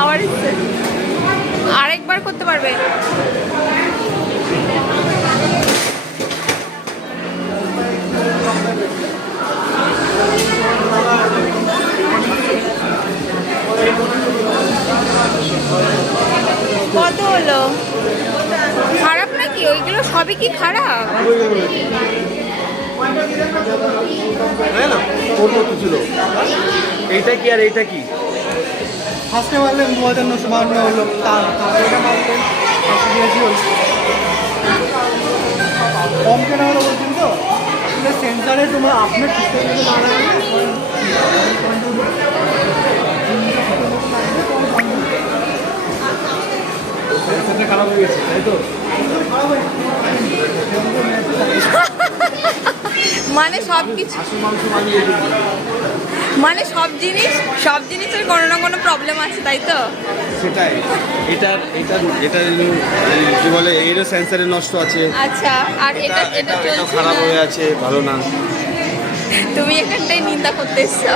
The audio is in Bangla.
আবার আরেকবার করতে পারবে। কত হলো? খারাপ নাকি ওইগুলো? সবই কি খারাপ? ছিল এইটা কি আর এইটা কি? ফার্স্টে মারলেন 2952 হলো, তারপরে এটা মারলেন 182 হলো। কম কেনা হলো বলছেন তো? আসলে সেন্সারে তোমার আপনার ঠিকঠাক মতো না লাগালে খারাপ হয়ে গেছে, তাই তো? মানে সব কিছু, মানে সব জিনিসের কোনো না কোনো প্রবলেম আছে, তাই তো? সেটাই। এটার এটার এটার কি বলে, এরও সেন্সারে নষ্ট আছে। আচ্ছা, আর এটা এটা চলছে খারাপ না। হয়ে আছে, ভালো না। তুমি এখানটায় নিন্দা করতে এসছো।